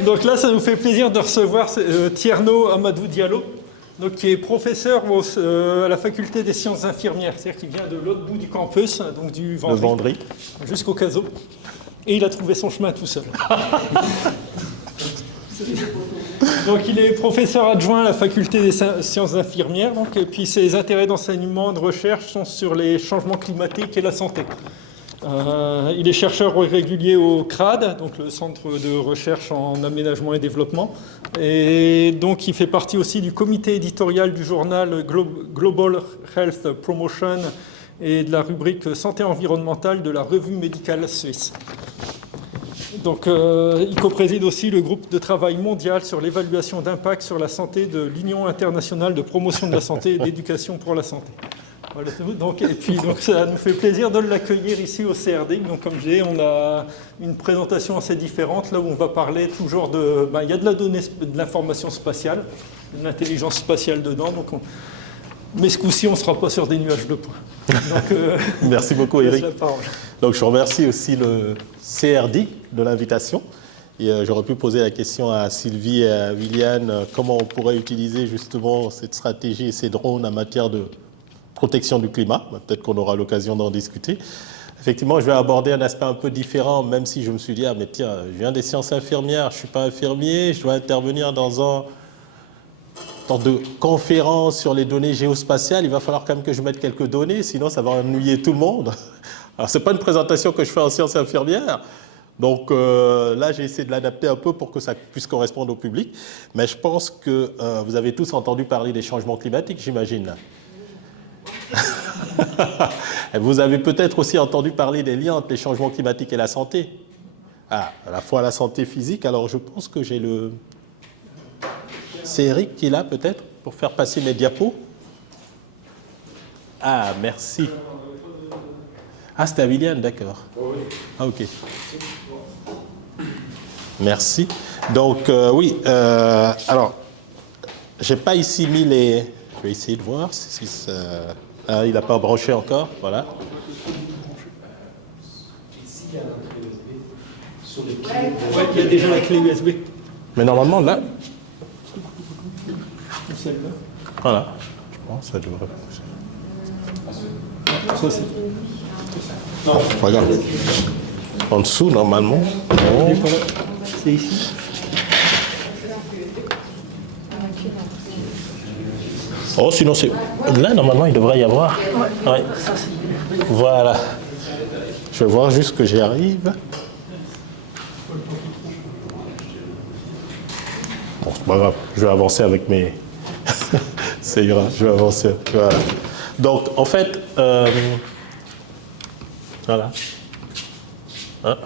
Donc là, ça nous fait plaisir de recevoir Tierno Amadou Diallo, donc, qui est professeur à la faculté des sciences infirmières, c'est-à-dire qu'il vient de l'autre bout du campus, donc du Vendry, jusqu'au Caso, et il a trouvé son chemin tout seul. Donc il est professeur adjoint à la faculté des sciences infirmières, donc, et puis ses intérêts d'enseignement et de recherche sont sur les changements climatiques et la santé. Il est chercheur régulier au CRAD, donc le Centre de recherche en aménagement et développement. Et donc il fait partie aussi du comité éditorial du journal Global Health Promotion et de la rubrique Santé environnementale de la revue médicale suisse. Donc il co-préside aussi le groupe de travail mondial sur l'évaluation d'impact sur la santé de l'Union internationale de promotion de la santé et d'éducation pour la santé. Voilà, donc ça nous fait plaisir de l'accueillir ici au CRD. Donc comme je disais, on a une présentation assez différente, là où on va parler toujours de... il y a de la donnée, de l'information spatiale, de l'intelligence spatiale dedans, mais ce coup-ci, on ne sera pas sur des nuages de points. Donc, merci beaucoup Eric. Donc je remercie aussi le CRD de l'invitation. Et j'aurais pu poser la question à Sylvie et à William, comment on pourrait utiliser justement cette stratégie et ces drones en matière de protection du climat. Peut-être qu'on aura l'occasion d'en discuter. Effectivement, je vais aborder un aspect un peu différent, même si je me suis dit, ah mais tiens, je viens des sciences infirmières, je ne suis pas infirmier, je dois intervenir dans un temps de conférence sur les données géospatiales, il va falloir quand même que je mette quelques données, sinon ça va ennuyer tout le monde. Alors, ce n'est pas une présentation que je fais en sciences infirmières, donc là, j'ai essayé de l'adapter un peu pour que ça puisse correspondre au public, mais je pense que vous avez tous entendu parler des changements climatiques, j'imagine. Vous avez peut-être aussi entendu parler des liens entre les changements climatiques et la santé. À la fois la santé physique, alors je pense que j'ai le... C'est Eric qui est là peut-être pour faire passer mes diapos. Ah, merci. Ah, c'était à William, d'accord. Ah, ok. Merci. Donc, oui, alors, j'ai pas ici mis les... Je vais essayer de voir si ça... Ah, il n'a pas branché encore, voilà. Ici, il y a la clé USB. Sur les clés... Ouais, il y a déjà la clé USB. Mais normalement, là... Celle-là. Voilà. Je pense que ça devrait fonctionner. Ça, c'est... Non. Regarde. En dessous, normalement. Non. C'est ici. Oh, sinon c'est... Là, normalement, il devrait y avoir. Ouais. Voilà. Je vais voir juste que j'y arrive. Bon, c'est pas grave. Je vais avancer avec mes... C'est grave, je vais avancer. Voilà. Donc, en fait... Voilà. Hein?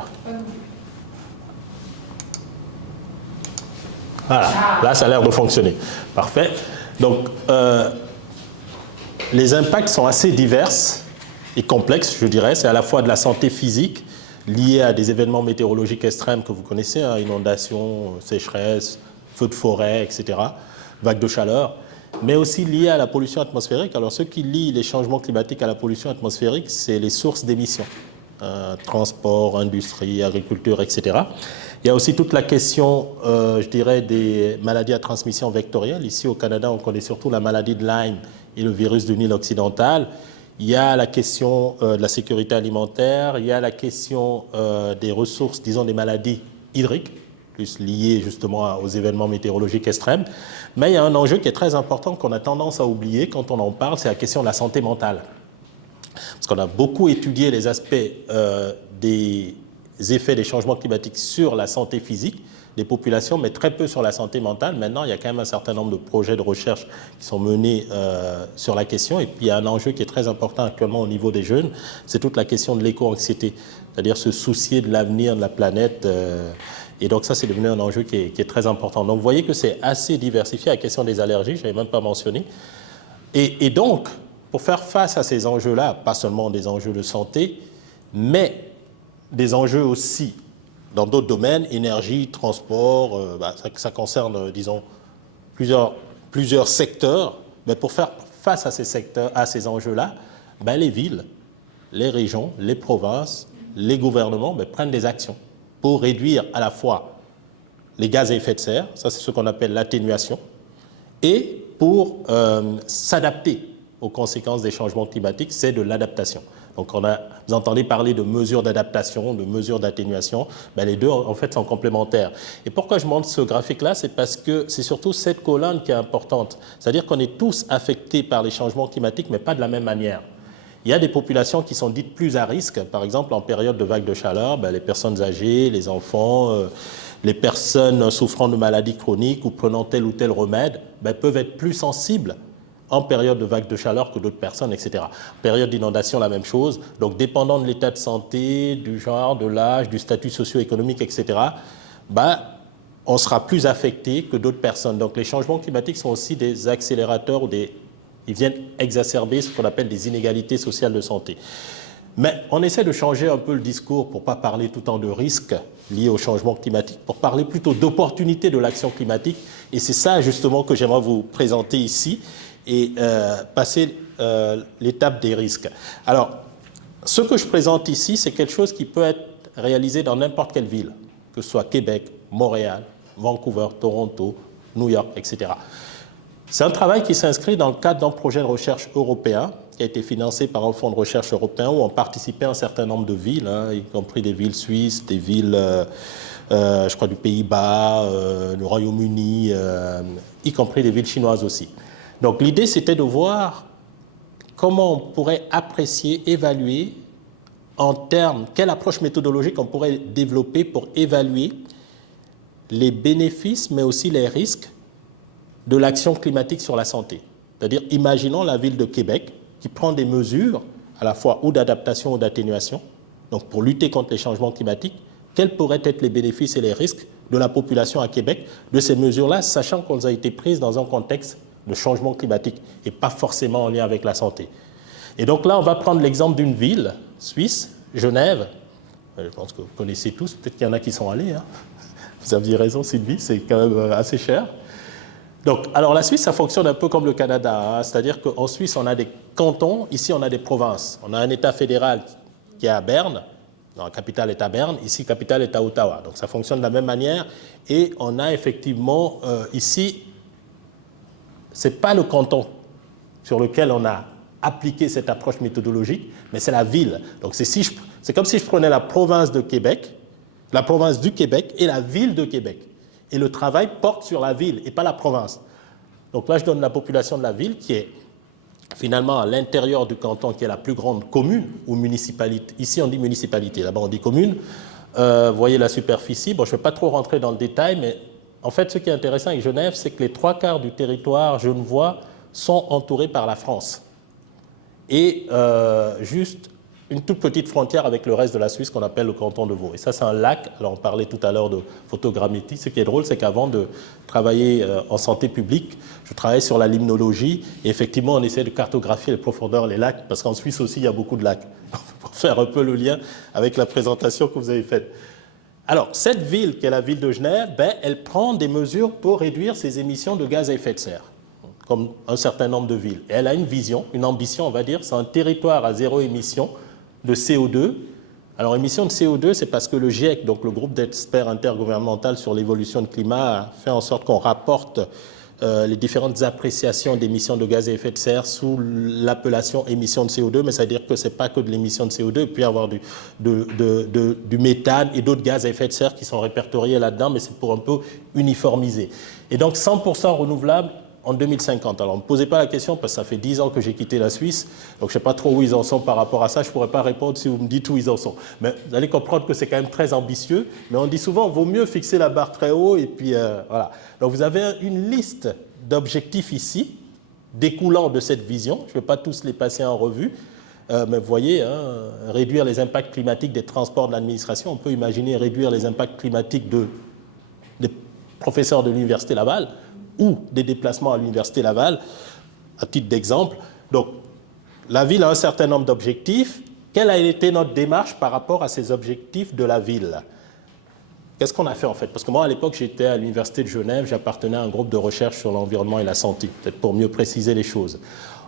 Voilà. Là, ça a l'air de fonctionner. Parfait. Donc, les impacts sont assez divers et complexes, je dirais. C'est à la fois de la santé physique, liée à des événements météorologiques extrêmes que vous connaissez, hein, inondations, sécheresse, feux de forêt, etc., vagues de chaleur, mais aussi lié à la pollution atmosphérique. Alors, ce qui lie les changements climatiques à la pollution atmosphérique, c'est les sources d'émissions, transport, industrie, agriculture, etc. Il y a aussi toute la question, je dirais, des maladies à transmission vectorielle. Ici, au Canada, on connaît surtout la maladie de Lyme et le virus du Nil occidental. Il y a la question de la sécurité alimentaire. Il y a la question des ressources, disons, des maladies hydriques, plus liées justement aux événements météorologiques extrêmes. Mais il y a un enjeu qui est très important qu'on a tendance à oublier quand on en parle, c'est la question de la santé mentale. Parce qu'on a beaucoup étudié les aspects des effets des changements climatiques sur la santé physique des populations, mais très peu sur la santé mentale. Maintenant, il y a quand même un certain nombre de projets de recherche qui sont menés sur la question. Et puis, il y a un enjeu qui est très important actuellement au niveau des jeunes, c'est toute la question de l'éco-anxiété, c'est-à-dire se soucier de l'avenir de la planète. Et donc, ça, c'est devenu un enjeu qui est très important. Donc, vous voyez que c'est assez diversifié. La question des allergies, je n'avais même pas mentionné. Et donc, pour faire face à ces enjeux-là, pas seulement des enjeux de santé, mais des enjeux aussi dans d'autres domaines, énergie, transport, ça concerne, disons, plusieurs secteurs. Mais pour faire face à ces secteurs, à ces enjeux-là, les villes, les régions, les provinces, les gouvernements prennent des actions pour réduire à la fois les gaz à effet de serre, ça c'est ce qu'on appelle l'atténuation, et pour s'adapter aux conséquences des changements climatiques, c'est de l'adaptation. Donc vous entendez parler de mesures d'adaptation, de mesures d'atténuation, ben les deux en fait sont complémentaires. Et pourquoi je montre ce graphique-là, c'est parce que c'est surtout cette colonne qui est importante. C'est-à-dire qu'on est tous affectés par les changements climatiques, mais pas de la même manière. Il y a des populations qui sont dites plus à risque, par exemple en période de vague de chaleur, ben les personnes âgées, les enfants, les personnes souffrant de maladies chroniques ou prenant tel ou tel remède, ben peuvent être plus sensibles en période de vague de chaleur que d'autres personnes, etc. En période d'inondation, la même chose. Donc, dépendant de l'état de santé, du genre, de l'âge, du statut socio-économique, etc., bah, on sera plus affecté que d'autres personnes. Donc, les changements climatiques sont aussi des accélérateurs ou ils viennent exacerber ce qu'on appelle des inégalités sociales de santé. Mais on essaie de changer un peu le discours pour ne pas parler tout le temps de risques liés au changement climatique, pour parler plutôt d'opportunités de l'action climatique. Et c'est ça, justement, que j'aimerais vous présenter ici et passer l'étape des risques. Alors, ce que je présente ici, c'est quelque chose qui peut être réalisé dans n'importe quelle ville, que ce soit Québec, Montréal, Vancouver, Toronto, New York, etc. C'est un travail qui s'inscrit dans le cadre d'un projet de recherche européen qui a été financé par un fonds de recherche européen où ont participé un certain nombre de villes, y compris des villes suisses, des villes, je crois, du Pays-Bas, du Royaume-Uni, y compris des villes chinoises aussi. Donc l'idée, c'était de voir comment on pourrait apprécier, évaluer, en termes, quelle approche méthodologique on pourrait développer pour évaluer les bénéfices, mais aussi les risques de l'action climatique sur la santé. C'est-à-dire, imaginons la ville de Québec qui prend des mesures à la fois ou d'adaptation ou d'atténuation, donc pour lutter contre les changements climatiques, quels pourraient être les bénéfices et les risques de la population à Québec de ces mesures-là, sachant qu'elles ont été prises dans un contexte de changement climatique et pas forcément en lien avec la santé. Et donc là, on va prendre l'exemple d'une ville suisse, Genève. Je pense que vous connaissez tous, peut-être qu'il y en a qui sont allés. Hein. Vous aviez raison, Sylvie, c'est quand même assez cher. Donc, alors la Suisse, ça fonctionne un peu comme le Canada, hein, c'est-à-dire qu'en Suisse, on a des cantons, ici on a des provinces. On a un État fédéral qui est à Berne, non, la capitale est à Berne, ici la capitale est à Ottawa. Donc ça fonctionne de la même manière et on a effectivement ici, ce n'est pas le canton sur lequel on a appliqué cette approche méthodologique, mais c'est la ville. Donc c'est comme si je prenais la province de Québec, la province du Québec et la ville de Québec. Et le travail porte sur la ville et pas la province. Donc là, je donne la population de la ville qui est finalement à l'intérieur du canton, qui est la plus grande commune ou municipalité. Ici, on dit municipalité, là-bas, on dit commune. Vous voyez la superficie. Bon, je ne vais pas trop rentrer dans le détail, mais en fait, ce qui est intéressant avec Genève, c'est que les 3/4 du territoire genevois sont entourés par la France. Et juste une toute petite frontière avec le reste de la Suisse qu'on appelle le canton de Vaud. Et ça, c'est un lac. Alors, on parlait tout à l'heure de photogrammétrie. Ce qui est drôle, c'est qu'avant de travailler en santé publique, je travaillais sur la limnologie. Et effectivement, on essaie de cartographier les profondeurs des lacs, parce qu'en Suisse aussi, il y a beaucoup de lacs. Pour faire un peu le lien avec la présentation que vous avez faite. Alors, cette ville, qui est la ville de Genève, elle prend des mesures pour réduire ses émissions de gaz à effet de serre, comme un certain nombre de villes. Et elle a une vision, une ambition, on va dire, c'est un territoire à zéro émission de CO2. Alors, émission de CO2, c'est parce que le GIEC, donc le groupe d'experts intergouvernemental sur l'évolution du climat, a fait en sorte qu'on rapporte les différentes appréciations d'émissions de gaz à effet de serre sous l'appellation émissions de CO2, mais ça veut dire que ce n'est pas que de l'émission de CO2, il peut y avoir du méthane et d'autres gaz à effet de serre qui sont répertoriés là-dedans, mais c'est pour un peu uniformiser. Et donc 100% renouvelable en 2050. Alors, ne me posez pas la question parce que ça fait 10 ans que j'ai quitté la Suisse, donc je ne sais pas trop où ils en sont par rapport à ça, je ne pourrais pas répondre si vous me dites où ils en sont. Mais vous allez comprendre que c'est quand même très ambitieux, mais on dit souvent, il vaut mieux fixer la barre très haut, et puis voilà. Donc, vous avez une liste d'objectifs ici, découlant de cette vision, je ne vais pas tous les passer en revue, mais vous voyez, hein, réduire les impacts climatiques des transports de l'administration, on peut imaginer réduire les impacts climatiques des professeurs de l'Université Laval, ou des déplacements à l'Université Laval, à titre d'exemple. Donc, la ville a un certain nombre d'objectifs. Quelle a été notre démarche par rapport à ces objectifs de la ville? Qu'est-ce qu'on a fait en fait? Parce que moi, à l'époque, j'étais à l'Université de Genève, j'appartenais à un groupe de recherche sur l'environnement et la santé, peut-être pour mieux préciser les choses.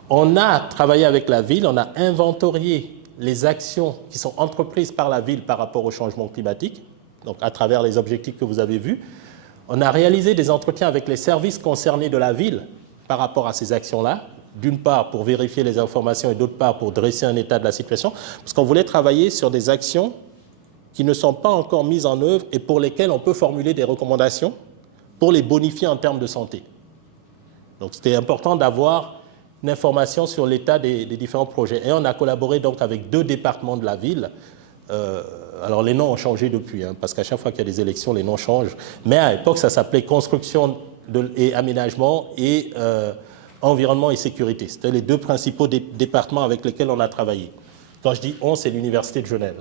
On a travaillé avec la ville, on a inventorié les actions qui sont entreprises par la ville par rapport au changement climatique, donc à travers les objectifs que vous avez vus. On a réalisé des entretiens avec les services concernés de la ville par rapport à ces actions-là, d'une part pour vérifier les informations et d'autre part pour dresser un état de la situation, parce qu'on voulait travailler sur des actions qui ne sont pas encore mises en œuvre et pour lesquelles on peut formuler des recommandations pour les bonifier en termes de santé. Donc c'était important d'avoir une information sur l'état des différents projets. Et on a collaboré donc avec 2 départements de la ville. Alors les noms ont changé depuis, parce qu'à chaque fois qu'il y a des élections, les noms changent. Mais à l'époque, ça s'appelait construction et aménagement et environnement et sécurité. C'était les 2 principaux départements avec lesquels on a travaillé. Quand je dis on, c'est l'Université de Genève.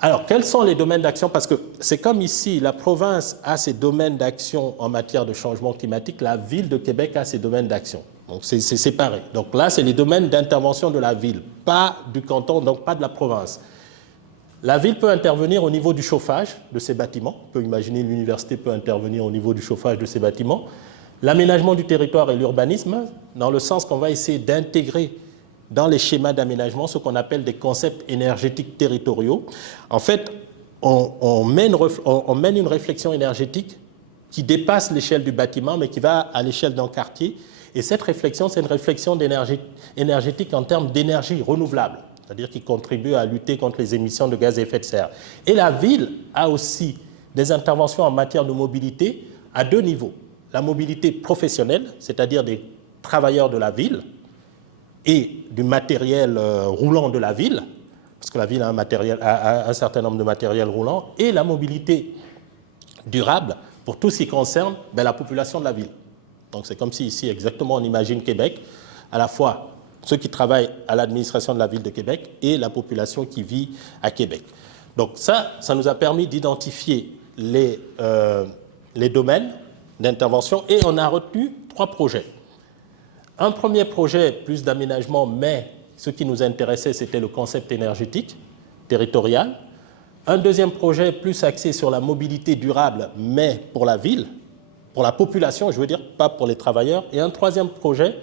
Alors, quels sont les domaines d'action? Parce que c'est comme ici, la province a ses domaines d'action en matière de changement climatique, la ville de Québec a ses domaines d'action. Donc, c'est séparé. Donc là, c'est les domaines d'intervention de la ville, pas du canton, donc pas de la province. La ville peut intervenir au niveau du chauffage de ses bâtiments. On peut imaginer l'université peut intervenir au niveau du chauffage de ses bâtiments. L'aménagement du territoire et l'urbanisme, dans le sens qu'on va essayer d'intégrer dans les schémas d'aménagement ce qu'on appelle des concepts énergétiques territoriaux. En fait, on mène une réflexion énergétique qui dépasse l'échelle du bâtiment, mais qui va à l'échelle d'un quartier. Et cette réflexion, c'est une réflexion énergétique en termes d'énergie renouvelable, c'est-à-dire qui contribue à lutter contre les émissions de gaz à effet de serre. Et la ville a aussi des interventions en matière de mobilité à 2 niveaux. La mobilité professionnelle, c'est-à-dire des travailleurs de la ville, et du matériel roulant de la ville, parce que la ville a un certain nombre de matériels roulants, et la mobilité durable pour tout ce qui concerne la population de la ville. Donc c'est comme si ici, exactement, on imagine Québec, à la fois ceux qui travaillent à l'administration de la ville de Québec et la population qui vit à Québec. Donc ça nous a permis d'identifier les domaines d'intervention et on a retenu 3 projets. Un premier projet, plus d'aménagement, mais ce qui nous intéressait, c'était le concept énergétique territorial. Un deuxième projet, plus axé sur la mobilité durable, mais pour la ville, pour la population, je veux dire, pas pour les travailleurs. Et un troisième projet,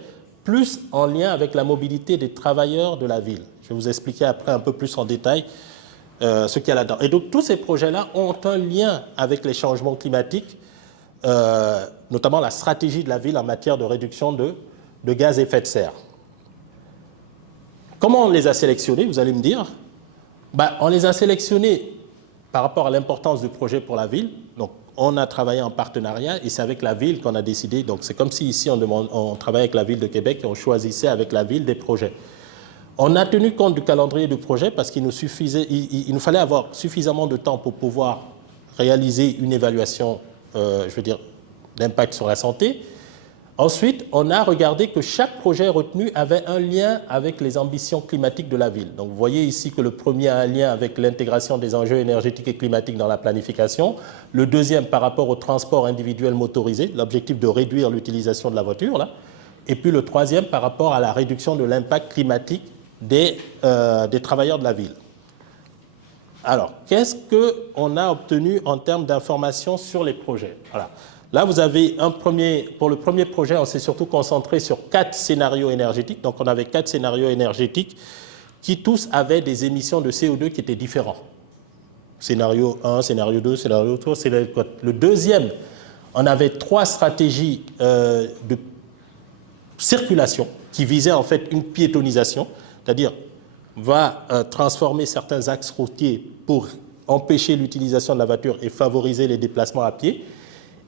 plus en lien avec la mobilité des travailleurs de la ville. Je vais vous expliquer après un peu plus en détail ce qu'il y a là-dedans. Et donc, tous ces projets-là ont un lien avec les changements climatiques, notamment la stratégie de la ville en matière de réduction de gaz à effet de serre. Comment on les a sélectionnés, vous allez me dire? On les a sélectionnés par rapport à l'importance du projet pour la ville. Donc, on a travaillé en partenariat et c'est avec la ville qu'on a décidé. Donc, c'est comme si ici, on travaillait avec la ville de Québec et on choisissait avec la ville des projets. On a tenu compte du calendrier du projet parce qu'il nous fallait avoir suffisamment de temps pour pouvoir réaliser une évaluation, d'impact sur la santé. Ensuite, on a regardé que chaque projet retenu avait un lien avec les ambitions climatiques de la ville. Donc, vous voyez ici que le premier a un lien avec l'intégration des enjeux énergétiques et climatiques dans la planification. Le deuxième, par rapport au transport individuel motorisé, l'objectif de réduire l'utilisation de la voiture, là. Et puis le troisième, par rapport à la réduction de l'impact climatique des travailleurs de la ville. Alors, qu'est-ce qu'on a obtenu en termes d'informations sur les projets? Voilà. Là, vous avez pour le premier projet, on s'est surtout concentré sur 4 scénarios énergétiques. Donc, on avait 4 scénarios énergétiques qui tous avaient des émissions de CO2 qui étaient différents. Scénario 1, scénario 2, scénario 3, scénario 4. Le deuxième, on avait 3 stratégies de circulation qui visaient en fait une piétonisation, c'est-à-dire va transformer certains axes routiers pour empêcher l'utilisation de la voiture et favoriser les déplacements à pied.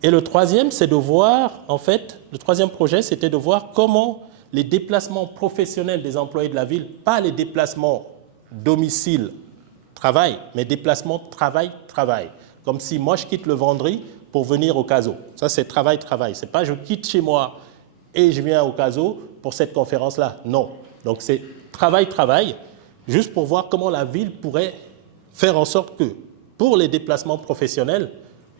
Et le troisième, c'est de voir, en fait, le troisième projet, c'était de voir comment les déplacements professionnels des employés de la ville, pas les déplacements domicile-travail, mais déplacements travail-travail. Comme si moi, je quitte le Vendry pour venir au CASO. Ça, c'est travail-travail. C'est pas je quitte chez moi et je viens au CASO pour cette conférence-là. Non. Donc, c'est travail-travail, juste pour voir comment la ville pourrait faire en sorte que, pour les déplacements professionnels,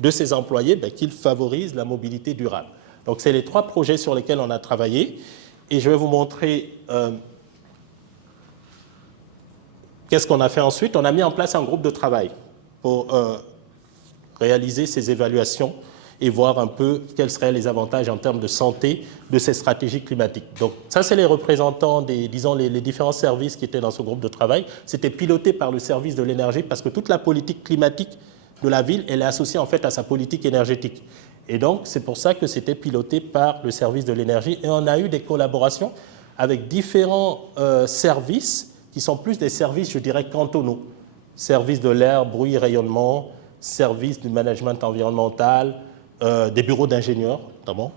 de ces employés, qu'ils favorisent la mobilité durable. Donc, c'est les 3 projets sur lesquels on a travaillé. Et je vais vous montrer qu'est-ce qu'on a fait ensuite. On a mis en place un groupe de travail pour réaliser ces évaluations et voir un peu quels seraient les avantages en termes de santé de ces stratégies climatiques. Donc, ça, c'est les représentants des différents services qui étaient dans ce groupe de travail. C'était piloté par le service de l'énergie parce que toute la politique climatique de la ville, elle est associée en fait à sa politique énergétique. Et donc, c'est pour ça que c'était piloté par le service de l'énergie. Et on a eu des collaborations avec différents services qui sont plus des services, je dirais, cantonaux. Service de l'air, bruit, rayonnement, service du management environnemental, des bureaux d'ingénieurs, notamment,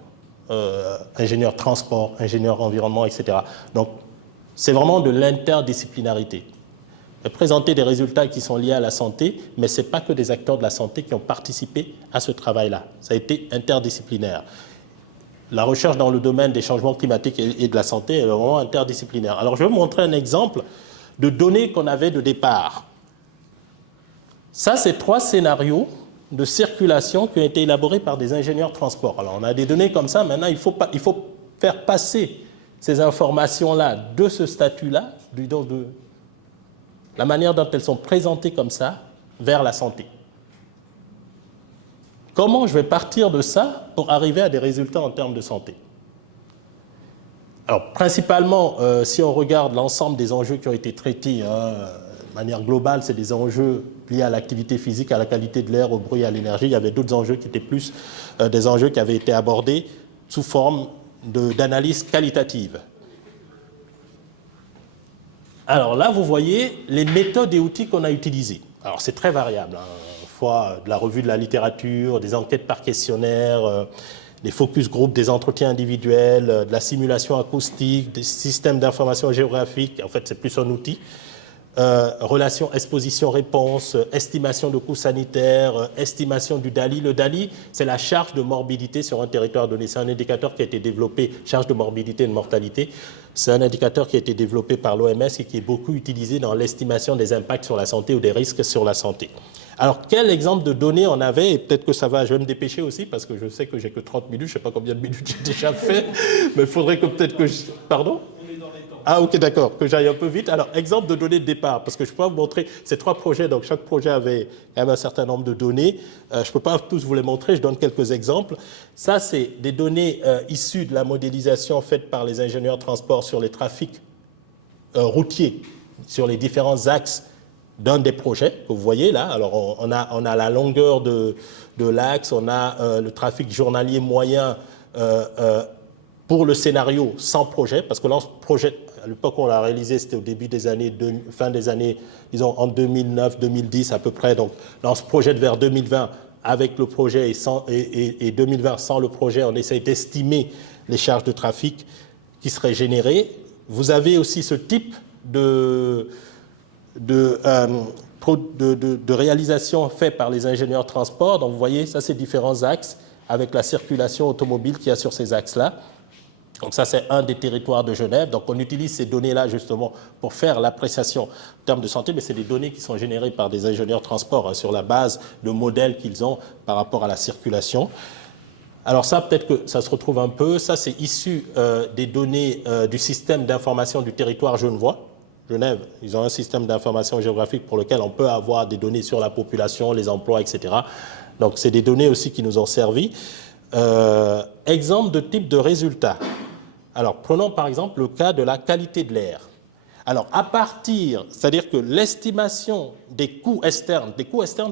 ingénieurs transport, ingénieurs environnement, etc. Donc, c'est vraiment de l'interdisciplinarité. Présenter des résultats qui sont liés à la santé, mais ce n'est pas que des acteurs de la santé qui ont participé à ce travail-là. Ça a été interdisciplinaire. La recherche dans le domaine des changements climatiques et de la santé est vraiment interdisciplinaire. Alors, je vais vous montrer un exemple de données qu'on avait de départ. Ça, c'est 3 scénarios de circulation qui ont été élaborés par des ingénieurs transport. Alors, on a des données comme ça. Maintenant, il faut faire passer ces informations-là de ce statut-là, de la manière dont elles sont présentées comme ça, vers la santé. Comment je vais partir de ça pour arriver à des résultats en termes de santé? Alors, principalement, si on regarde l'ensemble des enjeux qui ont été traités de manière globale, c'est des enjeux liés à l'activité physique, à la qualité de l'air, au bruit, à l'énergie. Il y avait d'autres enjeux qui étaient plus des enjeux qui avaient été abordés sous forme d'analyse qualitative. Alors là, vous voyez les méthodes et outils qu'on a utilisés. Alors, c'est très variable. Fois de la revue de la littérature, des enquêtes par questionnaire, des focus group, des entretiens individuels, de la simulation acoustique, des systèmes d'information géographique. En fait, c'est plus un outil. Relation exposition-réponse, estimation de coûts sanitaires, estimation du DALI. Le DALI, c'est la charge de morbidité sur un territoire donné. C'est un indicateur qui a été développé, charge de morbidité et de mortalité. C'est un indicateur qui a été développé par l'OMS et qui est beaucoup utilisé dans l'estimation des impacts sur la santé ou des risques sur la santé. Alors, quel exemple de données on avait? Et peut-être que ça va, je vais me dépêcher aussi parce que je sais que j'ai que 30 minutes, je ne sais pas combien de minutes j'ai déjà fait, mais il faudrait que peut-être que je... Pardon? Ah, ok, d'accord, que j'aille un peu vite. Alors, exemple de données de départ, parce que je peux vous montrer ces 3 projets, donc chaque projet avait quand même un certain nombre de données. Je ne peux pas tous vous les montrer, je donne quelques exemples. Ça, c'est des données issues de la modélisation faite par les ingénieurs transport sur les trafics routiers, sur les différents axes d'un des projets que vous voyez là. Alors, on a la longueur de l'axe, on a le trafic journalier moyen pour le scénario sans projet, parce que là, projet, à l'époque où on l'a réalisé, c'était au début des années, fin des années, disons en 2009, 2010 à peu près. Donc là, on se projette vers 2020 avec le projet et 2020 sans le projet. On essaye d'estimer les charges de trafic qui seraient générées. Vous avez aussi ce type de réalisation fait par les ingénieurs transport. Donc vous voyez, ça c'est différents axes avec la circulation automobile qu'il y a sur ces axes-là. Donc ça, c'est un des territoires de Genève. Donc on utilise ces données-là justement pour faire l'appréciation en termes de santé, mais c'est des données qui sont générées par des ingénieurs transport sur la base de modèles qu'ils ont par rapport à la circulation. Alors ça, peut-être que ça se retrouve un peu. Ça, c'est issu des données du système d'information du territoire genevois. Genève, ils ont un système d'information géographique pour lequel on peut avoir des données sur la population, les emplois, etc. Donc c'est des données aussi qui nous ont servi. Exemple de type de résultat. Alors, prenons par exemple le cas de la qualité de l'air. Alors, à partir, c'est-à-dire que l'estimation des coûts externes,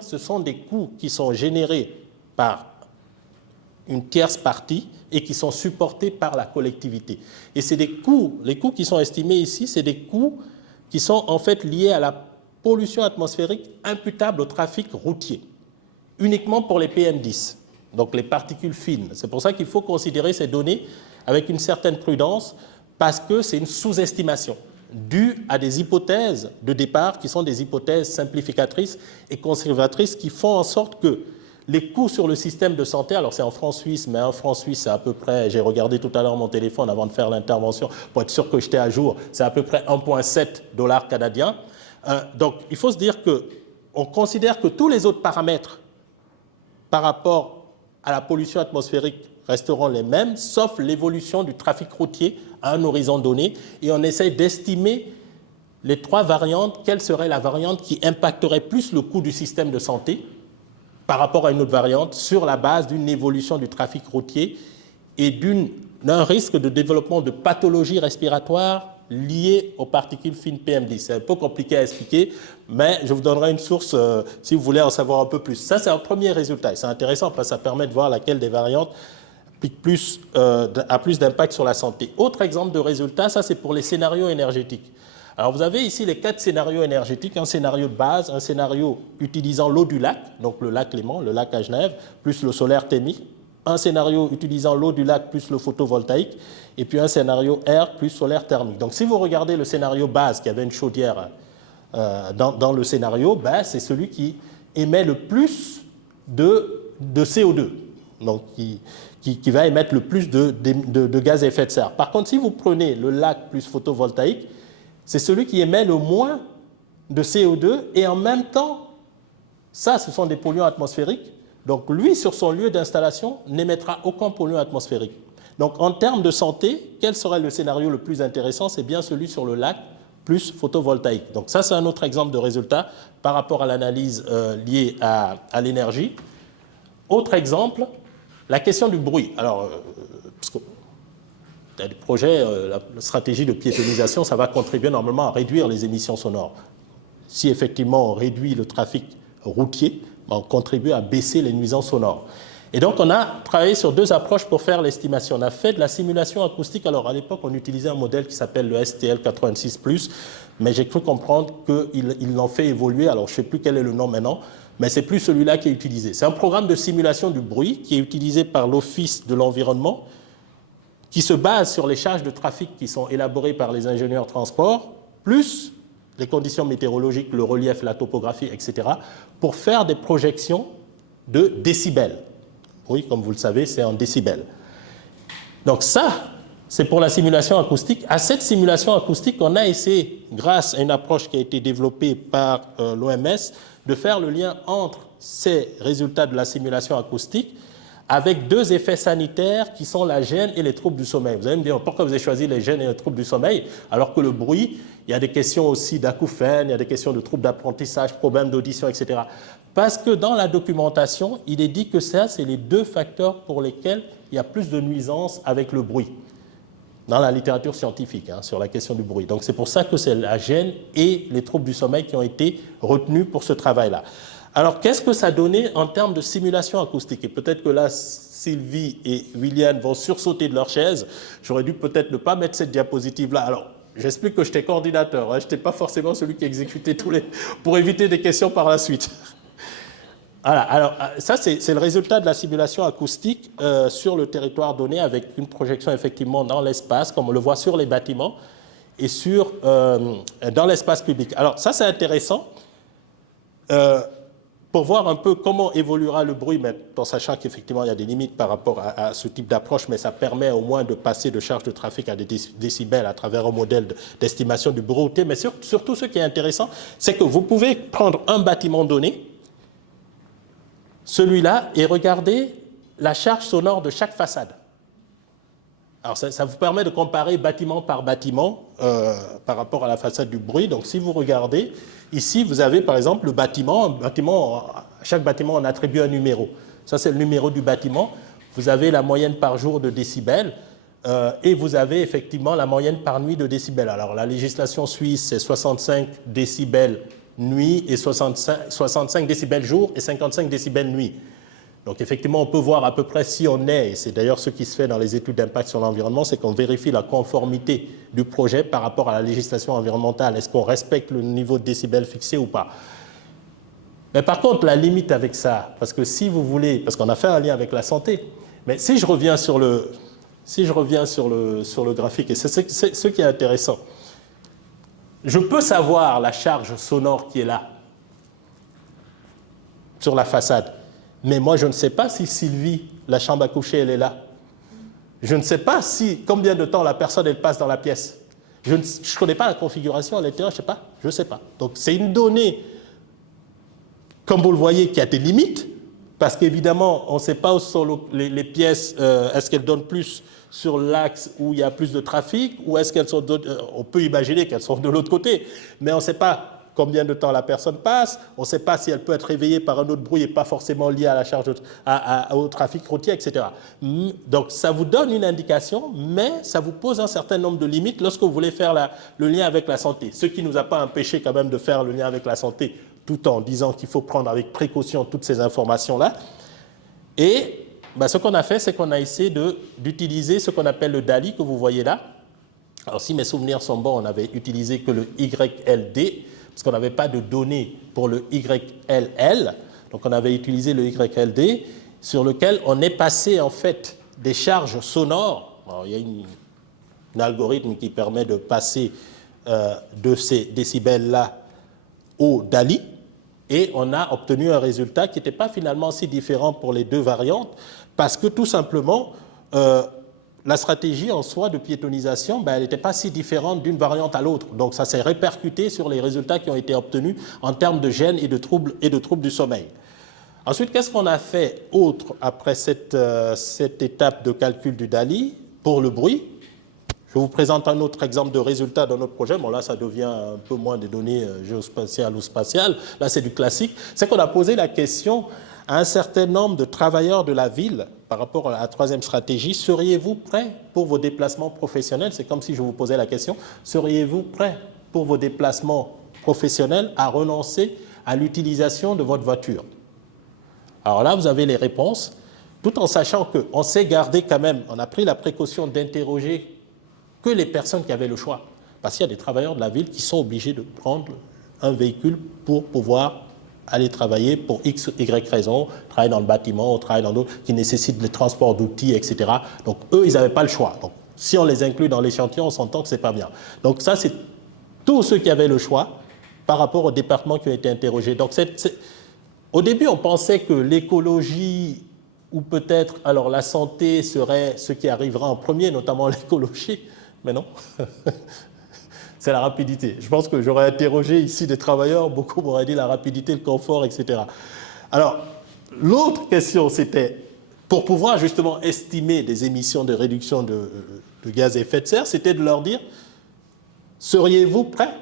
ce sont des coûts qui sont générés par une tierce partie et qui sont supportés par la collectivité. Et c'est des coûts, les coûts qui sont estimés ici, c'est des coûts qui sont en fait liés à la pollution atmosphérique imputable au trafic routier, uniquement pour les PM10, donc les particules fines. C'est pour ça qu'il faut considérer ces données avec une certaine prudence, parce que c'est une sous-estimation due à des hypothèses de départ qui sont des hypothèses simplificatrices et conservatrices qui font en sorte que les coûts sur le système de santé, alors c'est en francs suisses, mais en francs suisses, c'est à peu près, j'ai regardé tout à l'heure mon téléphone avant de faire l'intervention pour être sûr que j'étais à jour, c'est à peu près 1,7 $ canadiens. Donc il faut se dire qu'on considère que tous les autres paramètres par rapport à la pollution atmosphérique resteront les mêmes, sauf l'évolution du trafic routier à un horizon donné. Et on essaie d'estimer les 3 variantes, quelle serait la variante qui impacterait plus le coût du système de santé par rapport à une autre variante sur la base d'une évolution du trafic routier et d'un risque de développement de pathologies respiratoires liées aux particules fines PM10. C'est un peu compliqué à expliquer, mais je vous donnerai une source si vous voulez en savoir un peu plus. Ça, c'est un premier résultat. Et c'est intéressant parce que ça permet de voir laquelle des variantes a plus d'impact sur la santé. Autre exemple de résultat, ça c'est pour les scénarios énergétiques. Alors vous avez ici les 4 scénarios énergétiques, un scénario de base, un scénario utilisant l'eau du lac, donc le lac Léman, le lac à Genève, plus le solaire thermique, un scénario utilisant l'eau du lac plus le photovoltaïque, et puis un scénario R plus solaire thermique. Donc si vous regardez le scénario base, qui avait une chaudière dans le scénario, ben, c'est celui qui émet le plus de CO2, donc qui va émettre le plus de gaz à effet de serre. Par contre, si vous prenez le lac plus photovoltaïque, c'est celui qui émet le moins de CO2 et en même temps, ça, ce sont des polluants atmosphériques. Donc, lui, sur son lieu d'installation, n'émettra aucun polluant atmosphérique. Donc, en termes de santé, quel serait le scénario le plus intéressant? C'est bien celui sur le lac plus photovoltaïque. Donc, ça, c'est un autre exemple de résultat par rapport à l'analyse liée à l'énergie. Autre exemple, la question du bruit. Alors, parce que il y a des projets, la stratégie de piétonisation, ça va contribuer normalement à réduire les émissions sonores. Si effectivement on réduit le trafic routier, on contribue à baisser les nuisances sonores. Et donc on a travaillé sur 2 approches pour faire l'estimation. On a fait de la simulation acoustique. Alors à l'époque, on utilisait un modèle qui s'appelle le STL86+, mais j'ai cru comprendre qu'il l'ont fait évoluer. Alors je ne sais plus quel est le nom maintenant, mais c'est plus celui-là qui est utilisé. C'est un programme de simulation du bruit qui est utilisé par l'Office de l'environnement, qui se base sur les charges de trafic qui sont élaborées par les ingénieurs transport, plus les conditions météorologiques, le relief, la topographie, etc., pour faire des projections de décibels. Oui, comme vous le savez, c'est en décibels. Donc ça, c'est pour la simulation acoustique. À cette simulation acoustique, on a essayé, grâce à une approche qui a été développée par l'OMS, de faire le lien entre ces résultats de la simulation acoustique avec 2 effets sanitaires qui sont la gêne et les troubles du sommeil. Vous allez me dire, pourquoi vous avez choisi les gênes et les troubles du sommeil, alors que le bruit, il y a des questions aussi d'acouphènes, il y a des questions de troubles d'apprentissage, problèmes d'audition, etc. Parce que dans la documentation, il est dit que ça, c'est les 2 facteurs pour lesquels il y a plus de nuisances avec le bruit, dans la littérature scientifique, sur la question du bruit. Donc c'est pour ça que c'est la gêne et les troubles du sommeil qui ont été retenus pour ce travail-là. Alors, qu'est-ce que ça donnait en termes de simulation acoustique? Et peut-être que là, Sylvie et William vont sursauter de leur chaise. J'aurais dû peut-être ne pas mettre cette diapositive-là. Alors, j'explique que j'étais coordinateur. Je n'étais pas forcément celui qui exécutait pour éviter des questions par la suite. Voilà. Alors, ça, c'est le résultat de la simulation acoustique sur le territoire donné avec une projection effectivement dans l'espace, comme on le voit sur les bâtiments, et dans l'espace public. Alors, ça, c'est intéressant. Pour voir un peu comment évoluera le bruit, mais en sachant qu'effectivement il y a des limites par rapport à ce type d'approche, mais ça permet au moins de passer de charge de trafic à des décibels à travers un modèle d'estimation du bruit routier. Mais surtout, ce qui est intéressant, c'est que vous pouvez prendre un bâtiment donné, celui-là, et regarder la charge sonore de chaque façade. Alors ça vous permet de comparer bâtiment par bâtiment par rapport à la façade du bruit. Donc si vous regardez, ici vous avez par exemple le bâtiment, chaque bâtiment on attribue un numéro. Ça c'est le numéro du bâtiment. Vous avez la moyenne par jour de décibels et vous avez effectivement la moyenne par nuit de décibels. Alors la législation suisse c'est 65 décibels nuit et 65 décibels jour et 55 décibels nuit. Donc effectivement, on peut voir à peu près si on est, et c'est d'ailleurs ce qui se fait dans les études d'impact sur l'environnement, c'est qu'on vérifie la conformité du projet par rapport à la législation environnementale. Est-ce qu'on respecte le niveau de décibels fixé ou pas? Mais par contre, la limite avec ça, parce que si vous voulez, parce qu'on a fait un lien avec la santé, mais si je reviens sur le graphique, et c'est ce qui est intéressant, je peux savoir la charge sonore qui est là, sur la façade. Mais moi, je ne sais pas si Sylvie, la chambre à coucher, elle est là. Je ne sais pas combien de temps la personne, elle passe dans la pièce. Je ne connais pas la configuration à l'intérieur, je ne sais pas. Donc, c'est une donnée, comme vous le voyez, qui a des limites, parce qu'évidemment, on ne sait pas où sont les pièces, est-ce qu'elles donnent plus sur l'axe où il y a plus de trafic, ou est-ce qu'elles sont on peut imaginer qu'elles sont de l'autre côté, mais on ne sait pas combien de temps la personne passe, on ne sait pas si elle peut être réveillée par un autre bruit et pas forcément lié à la charge au trafic routier, etc. Donc ça vous donne une indication, mais ça vous pose un certain nombre de limites lorsque vous voulez faire le lien avec la santé. Ce qui ne nous a pas empêché quand même de faire le lien avec la santé, tout en disant qu'il faut prendre avec précaution toutes ces informations-là. Et ce qu'on a fait, c'est qu'on a essayé d'utiliser ce qu'on appelle le DALI que vous voyez là. Alors si mes souvenirs sont bons, on avait utilisé que le YLD, parce qu'on n'avait pas de données pour le YLL. Donc on avait utilisé le YLD, sur lequel on est passé en fait des charges sonores. Alors, il y a un algorithme qui permet de passer de ces décibels-là au DALI, et on a obtenu un résultat qui n'était pas finalement si différent pour les deux variantes, parce que tout simplement, la stratégie en soi de piétonisation, elle n'était pas si différente d'une variante à l'autre. Donc ça s'est répercuté sur les résultats qui ont été obtenus en termes de gêne et de troubles du sommeil. Ensuite, qu'est-ce qu'on a fait autre après cette étape de calcul du DALI pour le bruit? Je vous présente un autre exemple de résultat dans notre projet. Bon, là, ça devient un peu moins des données géospatiales ou spatiales. Là, c'est du classique. C'est qu'on a posé la question à un certain nombre de travailleurs de la ville par rapport à la troisième stratégie. Seriez-vous prêts pour vos déplacements professionnels? C'est comme si je vous posais la question. Seriez-vous prêts pour vos déplacements professionnels à renoncer à l'utilisation de votre voiture? Alors là, vous avez les réponses, tout en sachant qu'on s'est gardé quand même, on a pris la précaution d'interroger que les personnes qui avaient le choix. Parce qu'il y a des travailleurs de la ville qui sont obligés de prendre un véhicule pour pouvoir aller travailler pour X, Y raison, travailler dans le bâtiment, travailler dans d'autres, qui nécessitent le transport d'outils, etc. Donc eux, ils n'avaient pas le choix. Donc si on les inclut dans l'échantillon, on s'entend que ce n'est pas bien. Donc ça, c'est tous ceux qui avaient le choix par rapport aux départements qui ont été interrogés. Donc au début, on pensait que l'écologie ou peut-être alors la santé serait ce qui arrivera en premier, notamment l'écologie, mais non. C'est la rapidité. Je pense que j'aurais interrogé ici des travailleurs, beaucoup m'auraient dit la rapidité, le confort, etc. Alors, l'autre question, c'était, pour pouvoir justement estimer des émissions de réduction de gaz à effet de serre, c'était de leur dire, seriez-vous prêts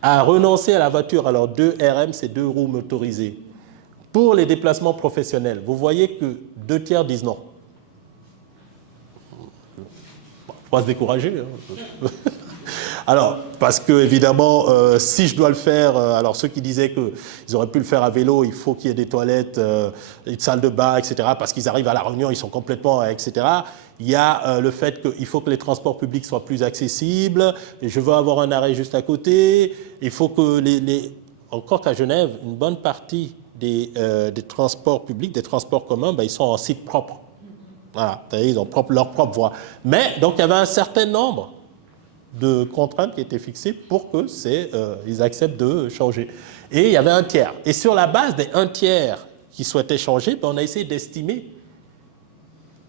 à renoncer à la voiture? Alors, 2 RM, c'est 2 roues motorisées. Pour les déplacements professionnels, vous voyez que 2 tiers disent non. Pas se décourager. Hein. Alors, parce que évidemment, si je dois le faire, alors ceux qui disaient qu'ils auraient pu le faire à vélo, il faut qu'il y ait des toilettes, une salle de bain, etc., parce qu'ils arrivent à la réunion, ils sont complètement, etc. Il y a le fait qu'il faut que les transports publics soient plus accessibles, et je veux avoir un arrêt juste à côté, il faut que encore qu'à Genève, une bonne partie des transports publics, des transports communs, ils sont en site propre. Voilà, ils ont leur propre voie. Mais, donc, il y avait un certain nombre de contraintes qui étaient fixées pour qu'ils acceptent de changer. Et il y avait un tiers. Et sur la base des 1 tiers qui souhaitaient changer, on a essayé d'estimer,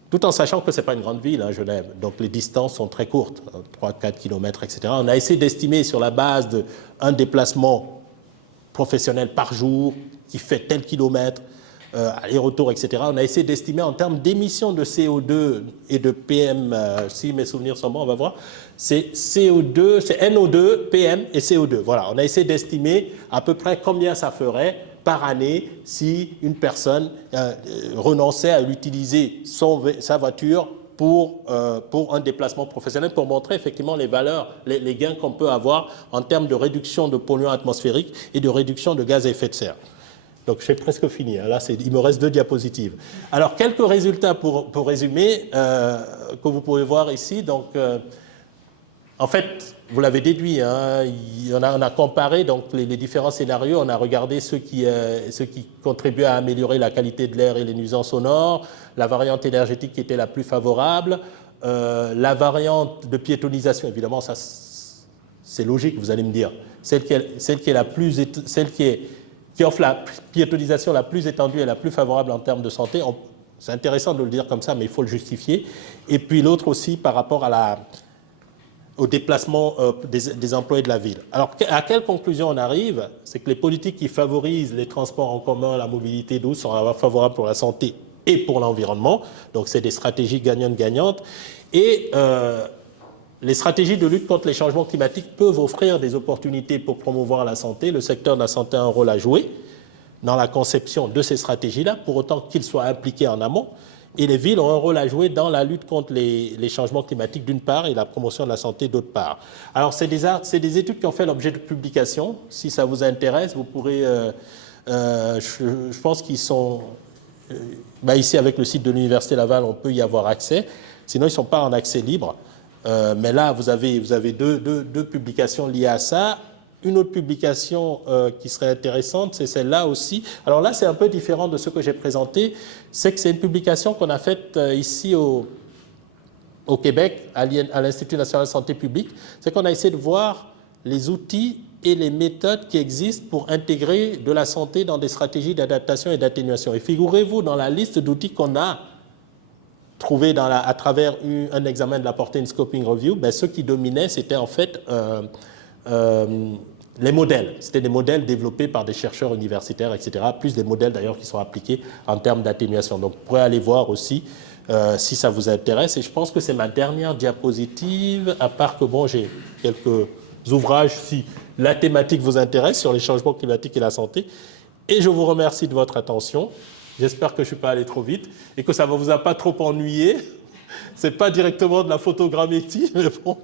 tout en sachant que ce n'est pas une grande ville, hein, Genève, donc les distances sont très courtes, 3-4 km, etc. On a essayé d'estimer sur la base d'un déplacement professionnel par jour qui fait tel kilomètre, aller-retour, etc. On a essayé d'estimer en termes d'émissions de CO2 et de PM, si mes souvenirs sont bons, on va voir, c'est CO2, c'est NO2, PM et CO2. Voilà, on a essayé d'estimer à peu près combien ça ferait par année si une personne renonçait à utiliser sa voiture pour un déplacement professionnel, pour montrer effectivement les valeurs, les gains qu'on peut avoir en termes de réduction de polluants atmosphériques et de réduction de gaz à effet de serre. Donc, j'ai presque fini. Là, il me reste 2 diapositives. Alors, quelques résultats pour résumer, que vous pouvez voir ici. Donc, en fait, vous l'avez déduit, hein, on a comparé donc, les différents scénarios. On a regardé ceux qui contribuaient à améliorer la qualité de l'air et les nuisances sonores, la variante énergétique qui était la plus favorable, la variante de piétonisation, évidemment, ça, c'est logique, vous allez me dire. Celle qui offre la piétonisation la plus étendue et la plus favorable en termes de santé. C'est intéressant de le dire comme ça, mais il faut le justifier. Et puis l'autre aussi par rapport au déplacement des employés de la ville. Alors, à quelle conclusion on arrive? C'est que les politiques qui favorisent les transports en commun, la mobilité douce, sont favorables pour la santé et pour l'environnement. Donc, c'est des stratégies gagnantes-gagnantes. Et les stratégies de lutte contre les changements climatiques peuvent offrir des opportunités pour promouvoir la santé. Le secteur de la santé a un rôle à jouer dans la conception de ces stratégies-là, pour autant qu'ils soient impliqués en amont. Et les villes ont un rôle à jouer dans la lutte contre les changements climatiques d'une part et la promotion de la santé d'autre part. Alors, c'est des études qui ont fait l'objet de publications. Si ça vous intéresse, vous pourrez... je pense qu'ils sont... ici, avec le site de l'Université Laval, on peut y avoir accès. Sinon, ils ne sont pas en accès libre. Mais là, vous avez deux publications liées à ça. Une autre publication qui serait intéressante, c'est celle-là aussi. Alors là, c'est un peu différent de ce que j'ai présenté. C'est que c'est une publication qu'on a faite ici au Québec, à l'Institut national de santé publique. C'est qu'on a essayé de voir les outils et les méthodes qui existent pour intégrer de la santé dans des stratégies d'adaptation et d'atténuation. Et figurez-vous, dans la liste d'outils qu'on a trouvé à travers un examen de la portée, une scoping review, ce qui dominait, c'était en fait les modèles. C'était des modèles développés par des chercheurs universitaires, etc., plus des modèles d'ailleurs qui sont appliqués en termes d'atténuation. Donc, vous pourrez aller voir aussi si ça vous intéresse. Et je pense que c'est ma dernière diapositive, à part que, bon, j'ai quelques ouvrages si la thématique vous intéresse sur les changements climatiques et la santé. Et je vous remercie de votre attention. J'espère que je ne suis pas allé trop vite et que ça ne vous a pas trop ennuyé. Ce n'est pas directement de la photogrammétrie, mais bon.